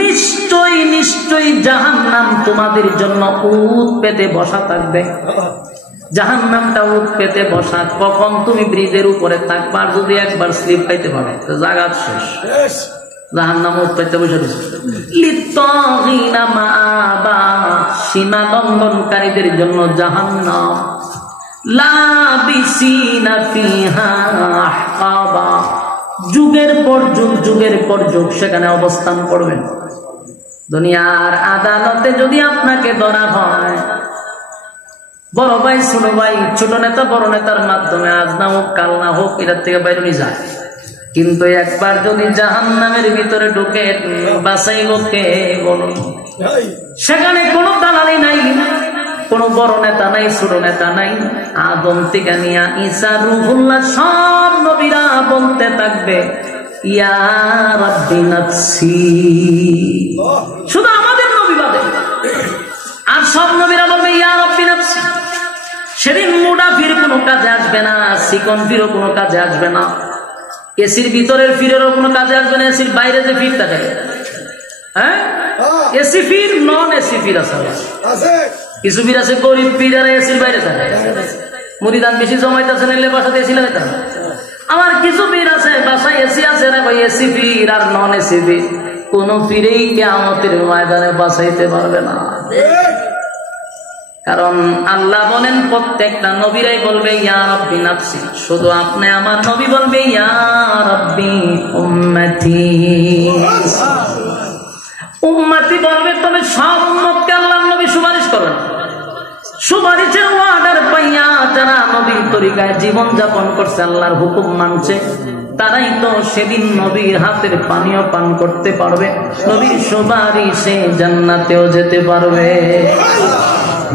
নিশ্চয়ই নিশ্চয়ই জাহান্নাম তোমাদের জন্য উট পেতে বসা থাকবে। জাহান্নামটা উট পেতে বসা। কখন তুমি ব্রিজের উপরে থাকবা, আর যদি একবার স্লিপ খাইতে পারো তো জাগাত শেষ। জাহান্নাম উট পেতে বসে লিত্তাগিনা মাআবা, সীমা লঙ্ঘনকারীদের জন্য জাহান্নাম। লাবিসিনা ফিহা আহকাবা, যুগের পর যুগ, যুগের পর যুগ সেখানে অবস্থান করবেন। দুনিয়ার আদালতে যদি আপনাকে ধরা হয়, বড় ভাই ছোট ভাই, ছোট নেতা বড় নেতার মাধ্যমে আজ না হোক কাল না হোক এটার থেকে বাইরে নিয়ে যায়। কিন্তু একবার যদি জাহান্নামের ভিতরে ঢুকে বাঁচাইব কে বলুন? সেখানে কোনো দালালি নাই, কোনো বড় নেতা নাই, ছোট নেতা নাই। আদম থেকে নিয়া ঈসা রূহুল্লাহ সব নবীরা বলতে থাকবে ইয়া রাব্বি নাফসি। শুধু আমাদের নবী বাদে আর সব নবীরা বলবে ইয়া রাব্বি নাফসি। সেদিন মুনাফির কোনো কাজে আসবে না, চিকন ফিরও কোনো কাজে আসবে না, এসির ভিতরের ফিরেরও কোনো কাজে আসবে না, এসির বাইরে যে ফির থাকে, হ্যাঁ এসি ফির নন এসি ফির আছে। কিছু ফির আছে গরিব ফির আর এসির বাইরে থাকে, মুরিদান বেশি জমাইতেছে নিলে বাসাতে এসি লাগাইতে। আমার কিছু ফির আছে বাসায় এসি আছে না ভাই, এসি ফির আর নন এসি ফির কোন ফিরেই কিয়ামতের ময়দানে বাঁচাইতে পারবে না। কারণ আল্লাহ বলেন প্রত্যেকটা নবীরাই বলবে ইয়া রাব্বি নাফসি, শুধু আপনি আমার নবী বলবে ইয়া রাব্বি উম্মতি। উম্মতি বলবে, তবে সব উম্মতকে আল্লাহর নবী সুপারিশ করেন। সুপারিশের ওয়ার্ডার পাইয়া যারা নবীর তরিকায় জীবন যাপন করছে, আল্লাহর হুকুম মানছে, তারাই তো সেদিন নবীর হাতের পানীয় পান করতে পারবে, নবীর সুপারিশে জান্নাতেও যেতে পারবে।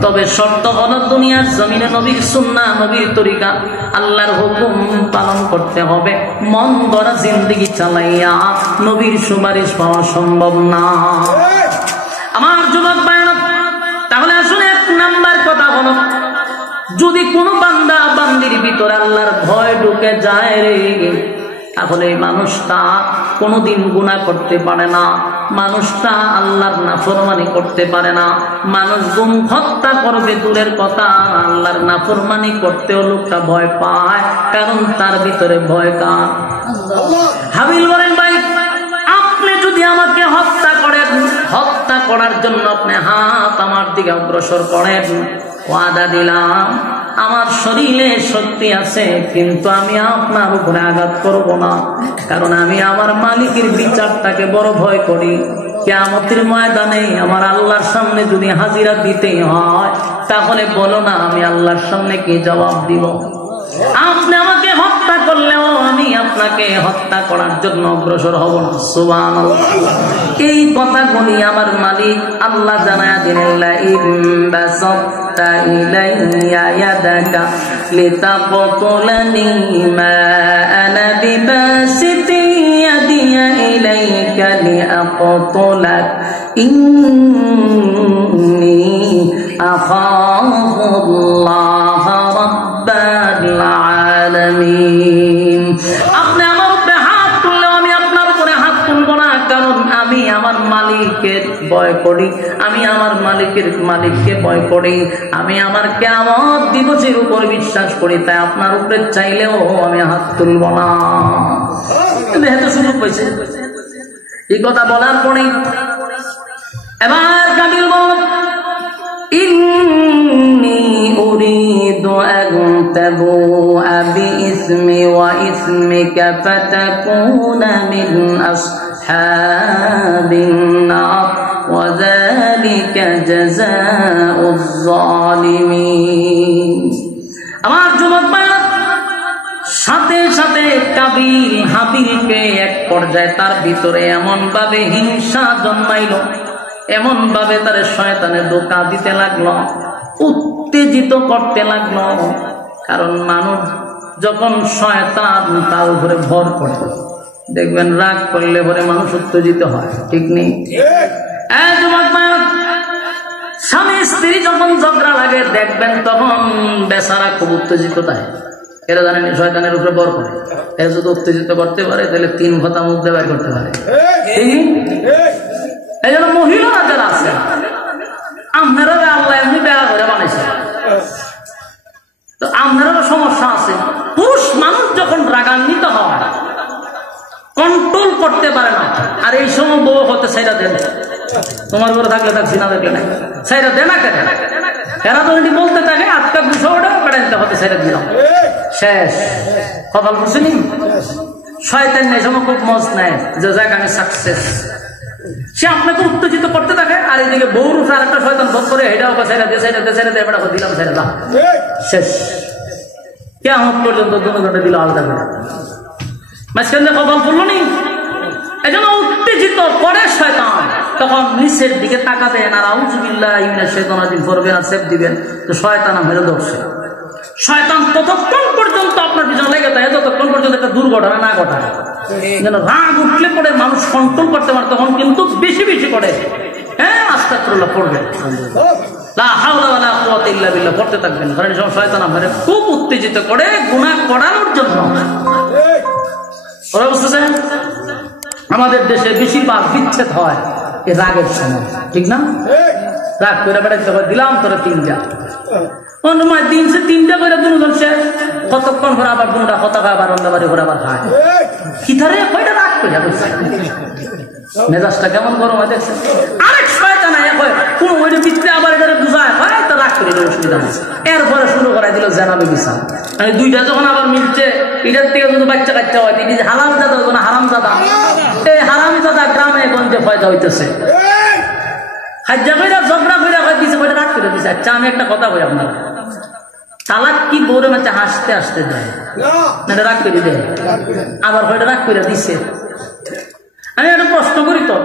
তবে শর্ত হলো দুনিয়ার জমিনে নবীর সুন্নাহ, নবীর তরিকা, আল্লাহর হুকুম পালন করতে হবে। মন গড়া জিন্দেগি চালাইয়া নবীর সুপারিশ পাওয়া সম্ভব না। আমার যুবক ভাইরা, তাহলে আসলে এক নাম্বার কথা হলো, যদি কোনো বান্দা বান্দির ভিতরে আল্লাহর ভয় ঢুকে যায় রে, তাহলে এই মানুষটা কোনোদিন গুনাহ করতে পারে না, মানুষটা আল্লাহর নাফরমানি করতে পারে না। মানুষ গুম হত্যা করবে দূরের কথা, আল্লাহর নাফরমানি করতেও লোকটা ভয় পায়, কারণ তার ভিতরে ভয় কার? হাবিল বলেন ভাই, আপনি যদি আমাকে হত্যা করেন, হত্যা করার জন্য আপনি হাত আমার দিকে অগ্রসর করেন, ওয়াদা দিলাম আমার শরীরে শক্তি আছে, কিন্তু আমি আপনার উপরে আঘাত করব না, কারণ আমি আমার মালিকের বিচারটাকে বড় ভয় করি। কিয়ামতের ময়দানে আমার আল্লাহর সামনে যদি হাজিরা দিতেই হয়, তাহলে বলো না আমি আল্লাহর সামনে কি জবাব দিব? আপনি আমাকে হত্যা করলেও আমি আপনাকে হত্যা করার জন্য অগ্রসর হব না। সুবহানাল্লাহ। এই কথাগুলি আমার মালিক আল্লাহ জানায়া দিলেন, লা ইন বাসাতা ইলাইয়া ইয়াদাকা লিতাকতুলানি মা আনা বিবাসিতি ইয়াদিয়া ইলাইকা লিআকতুলাক ইন্নী আখাফুল্লাহ রাব্বাল আলামিন। আপনি আমার উপরে হাত তুললেও আমি আপনার উপরে হাত তুলব না, কারণ আমি আমার মালিকের ভয় করি, আমি আমার মালিককে ভয় করি, আমি আমার কিয়ামত দিবসের উপর বিশ্বাস করি, তাই আপনার উপরে চাইলেও আমি হাত তুলব না। এত সুযোগ পাইছে এই কথা বলার পরে এবার কাবিল বল, ইন্নী উরিদু আন তাবুআ বিইসমি ওয়া ইসমিকা ফাতাকুনা মিন আসহাবিন নার ওয়া যালিকা জাযাউয যালিমিন। আমার যুবক ভাইরা, সাথে সাথে কাবিল হাবিলকে এক পর্যায়ে তার ভিতরে এমন ভাবে হিংসা জন্মাইল, এমন ভাবে তার শয়তানে ধোঁকা দিতে লাগলো, উত্তেজিত করতে লাগলো। কারণ মানুষ যখন শয়তান তার উপরে ভর করে, দেখবেন রাগ করলে পরে মানুষ উত্তেজিত হয়, ঠিক নেই? স্বামী স্ত্রী যখন ঝগড়া লাগে দেখবেন তখন বেচারা খুব উত্তেজিত থাকে। এরা জানেন শয়তানের উপরে ভর করে, এরা যদি উত্তেজিত করতে পারে তাহলে 3 কথা মুখ দিয়ে বের করতে পারে। এই জন্য মহিলারা যারা আছে আপনারা আল্লাহ এমনি বেয়া করে বানাইছে, তো আপনারও সমস্যা আছে। পুরুষ মানুষ যখন রাগান্বিত হয় কন্ট্রোল করতে পারে না, আর এই সময় বউ হতে সাইরা দেন, তোমার ঘরে থাকলে থাকছি না দেখলে না সাইরা দেনা কেন, এরা তো যদি বলতে থাকে আজকা গুছো ওটা বেড়াইতে হতে সাইরা দিলাম, শেষ কপাল করছিনি। শয়তান নেই সময় খুব মজ নেয় যে যাক আমি সাকসেস, সে আপনাকে উত্তেজিত করতে থাকে, আর এইদিকে বউর উপরে আরেকটা শয়তান ভোগ করে এটাও সাইরা দিয়ে সাইরা দিয়ে সাইরা দিয়ে বেড়া দিলাম সাইরা দাও, শেষ কেমন পর্যন্ত দুটো দিল আলাদা করে মাঝখানে কপাল পড়লো নি। এই জন্য উত্তেজিত করে শয়তান, তখন নিচের দিকে তাকা দেন আর আউযুবিল্লাহি মিনাশ শাইতানির রাজিম পড়বেন আর সেফ দিবেন, তো শয়তান মেরে ধরছে। শয়তান ততক্ষণ পর্যন্ত আপনার পিছনে লেগে থাকে যতক্ষণ পর্যন্ত একটা দুর্ঘটনা না ঘটায়। যেন রাগ উঠলে পরে মানুষ কন্ট্রোল করতে পারে, তখন কিন্তু বেশি বেশি করে হ্যাঁ আস্তাগফিরুল্লাহ পড়বেন, লা হাওলা ওয়ালা কুওয়াতা ইল্লা বিল্লাহ পড়তে থাকবেন। কারণ শয়তান আপনাকে খুব উত্তেজিত করে গুনাহ করানোর জন্য। ওরা বুঝতেছেন, আমাদের দেশে বেশিরভাগ বিচ্ছেদ হয় এই রাগের সময়, ঠিক না? রাগ করে বেড়াইতে হয়, দিলাম তোরা 3টা, অন্য মাস দিনছে 3টা করে দুজন শেষ, কতক্ষণ করে আবার দুটা কথা খায়, আবার অন্য বাড়ি করে আবার খায়, খিথারে কয়টা রাগ করে মেজাজটা কেমন গরম হয় দেখছেন। আরেক শয়তান কোন ওই পিছনে আবার এটা বুঝায় হয় তো রাগ করে অসুবিধা নেই, এরপরে শুরু করাই দিল জানাবে বিছান। মানে 2টা যখন আবার মিলছে, এটার থেকে যদি বাচ্চা কাচ্চা হয়, হারাম জাদা হারাম জাদা, এই হারাম জাদা গ্রামে গঞ্জে ফয়দা হইতেছে, হাজ্জা কইরা ঝগড়া কইরা হয় দিছে, ওইটা রাগ করে দিছে। আচ্ছা আমি একটা কথা কই আপনারা, তালাক কি বউরে মাঝে হাসতে হাসতে দেয় না রাগ করে দেয়, আবার ওইটা রাগ করে দিছে। আমি একটা প্রশ্ন করি, তো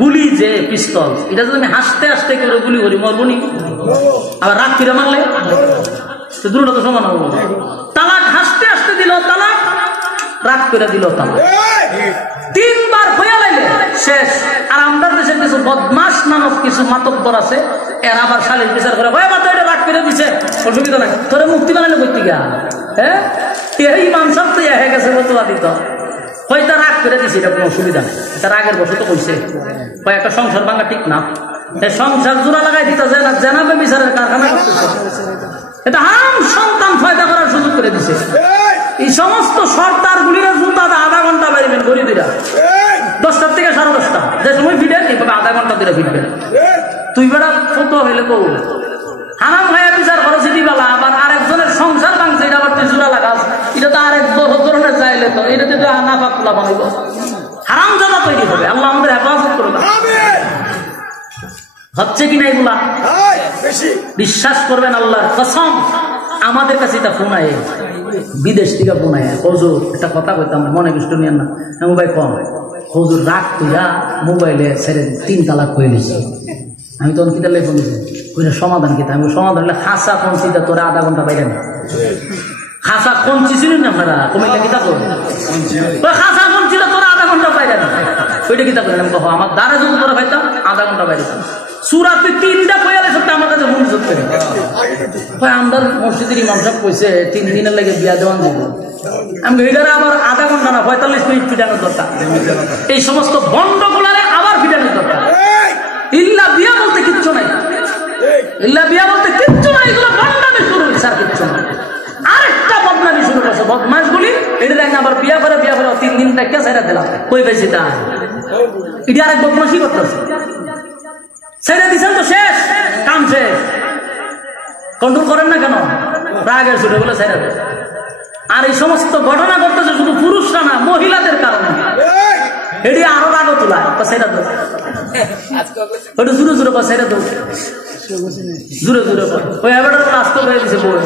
গুলি যে পিস্তল, এটা যদি আমি হাসতে হাসতে করে গুলি করি মরবনি, আবার রাগ করে মারলে তো দুটো তো সমান হবো। তালাক হাসতে হাসতে দিল তালাক, রাগ করে দিল তালাক, 3বার হইয়া লাইলে শেষ। আর আমাদের দেশে কিছু বদমাস নামক কিছু মাতব্বর আছে, এর আবার শালীর বিচার করে রাগ করে দিছে, অসুবিধা নাই, তোরে মুক্তি বানালে করতে গিয়া হ্যাঁ এই মানসাব তো হয়ে গেছে মতবাদিত, হয়তো রাগ করে দিছে, এটা কোনো অসুবিধা নেই, এটা রাগের বসত কইছে। একটা সংসার ভাঙা ঠিক না, সংসার জোড়া লাগাই দিতে যায় না, জানাবে বিচারের কারখানা করতেছে, এটা হারাম সন্তান ফয়দা করার সুযোগ করে দিছে। এই সমস্ত সরকার গুলির জুতা 1/2 ঘন্টা বাইবেন গরিবীরা, 10টা থেকে 10:30, যে সময় ফিরেন এইভাবে 1/2 ঘন্টা ধরে ফিরবেন। তুই বেড়া ছোট হইলে কৌ হারাম ভাইয়া বিচার করো সিটিবালা, আবার আরেকজনের সংসার ভাঙছে, এটা আবার তুই জোড়া লাগাস, এটা তো আরেক ধরনের চাইলে তো এটাতে তো নাফাক তুলা বানাইব, হারাম জাদা তৈরি হবে। আল্লাহ আমাদের হেফাজত করবে। হচ্ছে কিনা এগুলা বিশ্বাস করবেন আল্লাহর কসম। আমাদের কাছে এটা ফোন আয়, বিদেশ থেকে ফোন আয়, হুজুর একটা কথা কইতাম, মনে কষ্ট নিয়েন না, মোবাইল কম হুজুর রাগ তুইয়া মোবাইলে ছেড়ে 3 তালাক কয়ে দিছে। আমি তখন কিতা লেগে ফোন দিছি, ওইটা সমাধান কিতা, আমি সমাধান হলে খাসা কঞ্চিটা তোরা 1/2 ঘন্টা বাইরে না, খাসা কঞ্চি ছিলেন না আপনারা কমিটা কিতা করো, খাসা কঞ্চিটা তোরা 1/2 ঘন্টা বাইরে না, ওইটা কিতা করেন আমি কখো আমার দ্বারা যদি তোরা পাইতাম 1/2 ঘন্টা বাইরে সুরা তুই 3টা কয়ালে সত্যি আমার কাছে মন যোগ করে আমার মসজিদের ইমাম সাহেব কইছে 3 দিনের লাগে বিয়া দেওয়ান দিব, আমি এটারে আবার 1/2 ঘন্টা না 45 মিনিট ফিটানোর দরকার। এই সমস্ত বন্ধ গোলারে আবার ফিটানোর দরকার। ইল্লা বিয়া বলতে কিচ্ছু নাই, ইল্লা বিয়া বলতে কিচ্ছু নাই, এগুলো বদনামি শুরু হয়েছে, আর কিচ্ছু না। আরেকটা বদনামি শুরু করছে বদমাস গুলি, এটা দেখেন আবার বিয়া করে 3 দিন থেকে ছেড়ে দিলাম, কই পেয়েছি তা এটা আরেক বদমাসি করতেছে, ছেড়ে দিচ্ছেন তো শেষ, কাম শেষ। কন্ট্রোল করেন না কেন? রাগের ছুটে বলে ছেড়ে দেয়। আর এই সমস্ত ঘটনা ঘটতেছে শুধু পুরুষরা না, মহিলাদের কারণে। এটি আরো রাগ তোলা, সেটা তো ওটা জুড়ে জুড়ে সেটা তো জুড়ে জুড়ে ওই এবারে রাস্তা হয়ে গেছে বই।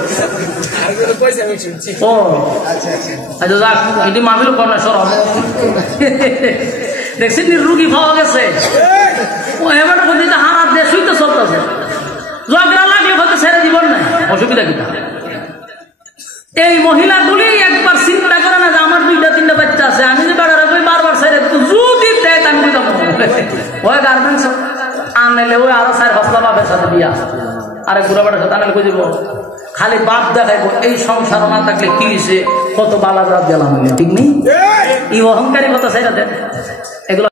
ও আচ্ছা যাক, এটি মামিল কর না সরব দেখছি রুগী পাওয়া গেছে। ও এবারে বলছি হারার দেশই তো চলতেছে, ঝগড়া লাগলে হয়তো ছেড়ে দিবেন না, অসুবিধা কিনা? এই মহিলাগুলি একবার চিন্তা করে না যে আমার 2-3টা বাচ্চা আছে, আমি যে বেড়ার বারবার ছেড়ে যদি দেয় আমি যাবো ওই গার্মেন্টস আনলে ওই আরো 4-5 বাপের সাথে বিয়া, আরে বুড়া বেটার সাথে আনলে কই দিব, খালি বাপ দেখাইবো। এই সংসার না থাকলে কি হয়েছে, কত বালা রাত গেলাম, ঠিক নেই? এই অহংকারী কথা ছেড়ে দেন এগুলো।